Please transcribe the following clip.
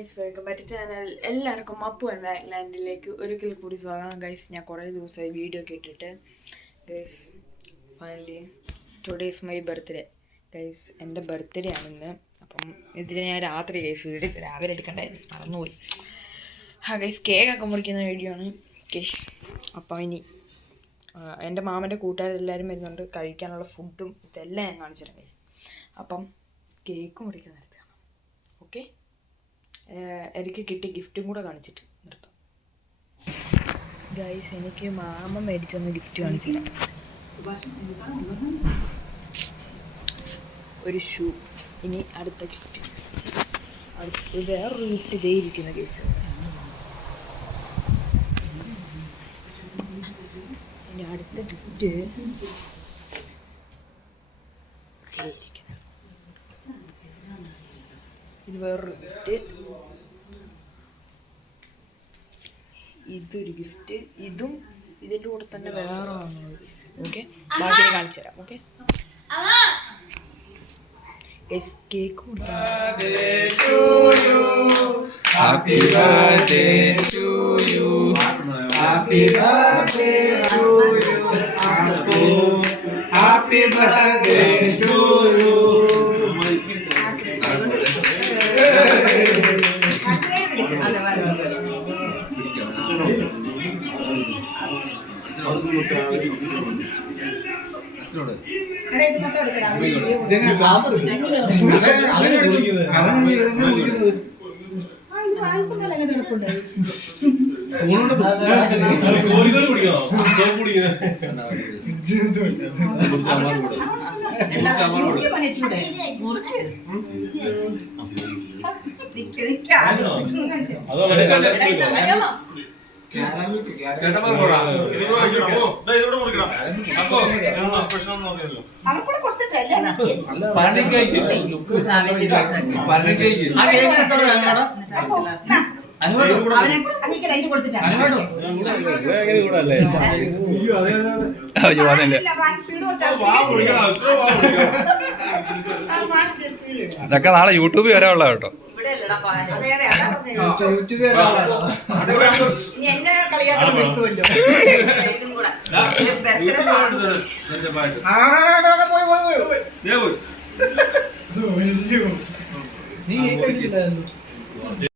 Guys, welcome back to channel. എല്ലാവർക്കും Appu and ബാക്ക്ലാൻഡിലേക്ക് ഒരിക്കൽ കൂടി സ്വാഗതം. ഗൈസ്, ഞാൻ കുറേ ദിവസമായി വീഡിയോ ഒക്കെ ഇട്ടിട്ട്. Guys, finally today's my birthday. Guys, എൻ്റെ ബർത്ത്ഡേ ആണിന്ന്. അപ്പം ഇതിന് ഞാൻ രാത്രി വീഡിയോ രാവിലെ എടുക്കണ്ടായിരുന്നു, മറന്നുപോയി. ഗൈസ്, കേക്കൊക്കെ മുറിക്കുന്ന വീഡിയോ ആണ് ഗൈസ്. അപ്പം ഇനി എൻ്റെ മാമൻ്റെ കൂട്ടുകാരെല്ലാവരും വരുന്നുണ്ട്. കഴിക്കാനുള്ള ഫുഡും ഇതെല്ലാം ഞാൻ കാണിച്ചിട്ടുണ്ട് ഗൈസ്. അപ്പം കേക്ക് മുറിക്കാൻ നിർത്തുകയാണ്. ഓക്കെ, എനിക്ക് കിട്ടിയ ഗിഫ്റ്റും കൂടെ കാണിച്ചിട്ട് നിർത്താം. ഗൈസ്, എനിക്ക് മാമ മേടിച്ചെന്ന് ഗിഫ്റ്റ് കാണിച്ചു തരാം. ഒരു ഷൂ. ഇനി അടുത്ത ഗിഫ്റ്റ്, വേറൊരു ഗിഫ്റ്റ് ഇതേ ഇരിക്കുന്ന ഗൈസ്. ഇനി അടുത്ത ഗിഫ്റ്റ് ഇരിക്കുന്നത്. ഇത് വേറൊരു ഗിഫ്റ്റ്. ഇതൊരു ഗിഫ്റ്റ്. ഇതും ഇതിൻ്റെ കൂടെ തന്നെ വേറെ ഓക്കെ, ബാക്കി കാണിച്ചു തരാം. ഓക്കെ, കേക്ക് കൊടുക്കാം. ഇതൊക്കെ നാളെ യൂട്യൂബിൽ വരാനുള്ള കേട്ടോ. നീ